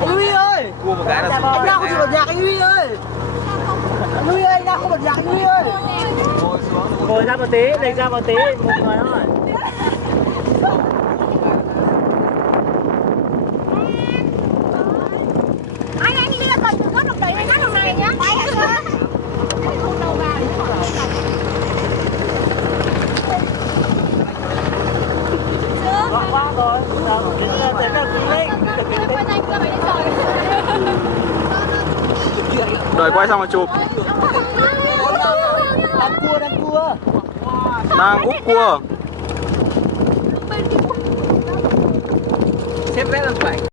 Anh Huy ơi. Cua một cái là Anh nào không chịu bật nhạc anh Huy ơi. Anh Huy ơi, anh nào không bật nhạc anh Huy ơi. Ngồi ra một tí, lệch ra một tí, một người thôi. Anh đi ra cần từ góc đồng đấy, anh ngắt đồng này nhá. Bay hả cơ? Cái thùng đầu vàng nữa rồi. Gọn quá rồi, giờ đến là cứng lên. Quay nhanh cơ phải đến trời. Đợi quay xong rồi chụp. Đang cua, đang cua. Đang úp cua. xếp vét lên phải.